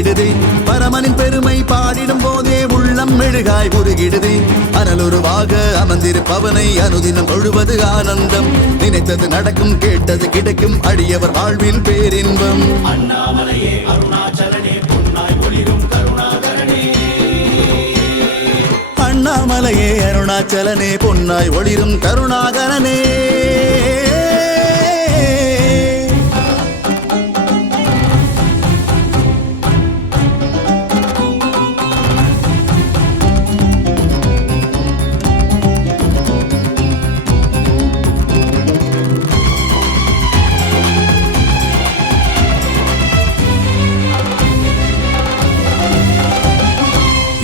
உருகிடுதே பரமனின் பெருமை பாடிடும் போதே உள்ளம் மெழுகாய் உருகிடுதே அனலுருவாக அமர்ந்திருப்பவனை அனுதினம் தொழுவது ஆனந்தம் நினைத்தது நடக்கும் கேட்டது கிடைக்கும் அடியவர் வாழ்வில் பேரின்பம் அண்ணாமலையே அருணாச்சலனே பொன்னாய் ஒளிரும் கருணாகரனே அண்ணாமலையே அருணாச்சலனே பொன்னாய் ஒளிரும் கருணாகரனே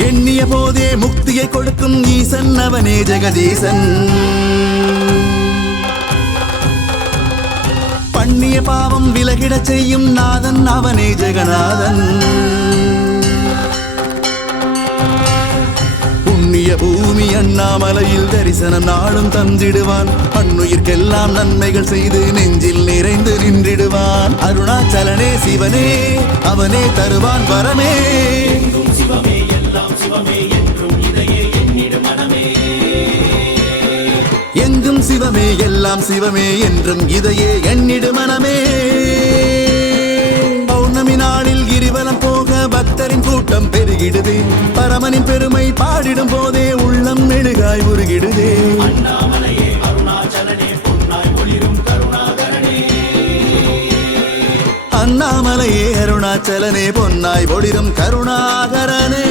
எண்ணிய போதே முக்தியை கொடுக்கும் ஈசன் அவனே ஜெகதீசன் பண்ணிய பாவம் விலகிடச் செய்யும் நாதன் அவனே ஜெகநாதன் புண்ணிய பூமி அண்ணாமலையில் தரிசனம் நாளும் தந்திடுவான் அண்ணுயிர்க்கெல்லாம் நன்மைகள் செய்து நெஞ்சில் நிறைந்து நின்றிடுவான் அருணாச்சலனே சிவனே அவனே தருவான் வரமே சிவமே எல்லாம் சிவமே என்றும் இதையே எண்ணிடு மனமே எங்கும் சிவமே எல்லாம் சிவமே என்றும் இதையே எண்ணிடு மனமே பௌர்ணமி நாளில் கிரிவலம் போக பக்தரின் கூட்டம் பெருகிடுதே பரமனின் பெருமை பாடிடும் போதே உள்ளம் மெழுகாய் உருகிடுதே அண்ணாமலையே அருணாச்சலனே பொன்னாய் ஒளிரும் கருணாகரனே அண்ணாமலையே அருணாச்சலனே பொன்னாய் ஒளிரும் கருணாகரனே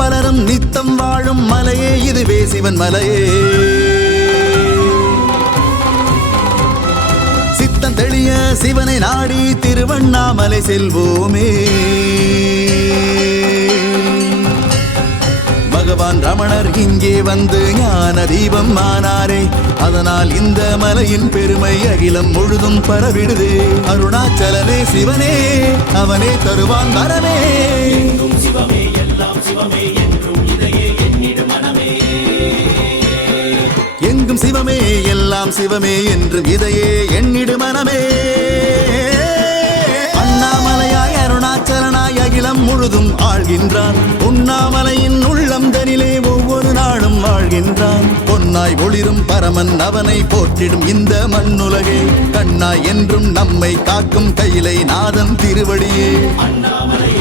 பலரும் நித்தம் வாழும் மலையே இதுவே சிவன் மலையே சித்தம் தெளிய சிவனை நாடி திருவண்ணாமலை செல்வோமே பகவான் ரமணர் இங்கே வந்து ஞான தீபம் ஆனாரே அதனால் இந்த மலையின் பெருமை அகிலம் முழுதும் பரவிடுதே அருணாச்சலனே சிவனே அவனே தருவான் வரமே சிவமே எல்லாம் சிவமே என்றும் இதையே எண்ணிடு மனமே எங்கும் சிவமே எல்லாம் சிவமே என்றும் இதையே எண்ணிடு மனமே அண்ணாமலையாய் அருணாச்சலனாய் அகிலம் முழுதும் ஆழ்கின்றான் உண்ணாமலையின் உள்ளம் தனிலே ஒவ்வொரு நாளும் வாழ்கின்றான் பொன்னாய் ஒளிரும் பரமன் அவனை போற்றிடும் இந்த மண்ணுலகே கண்ணாய் என்றும் நம்மை காக்கும் கையிலை நாதன் திருவடியே அண்ணாமலையே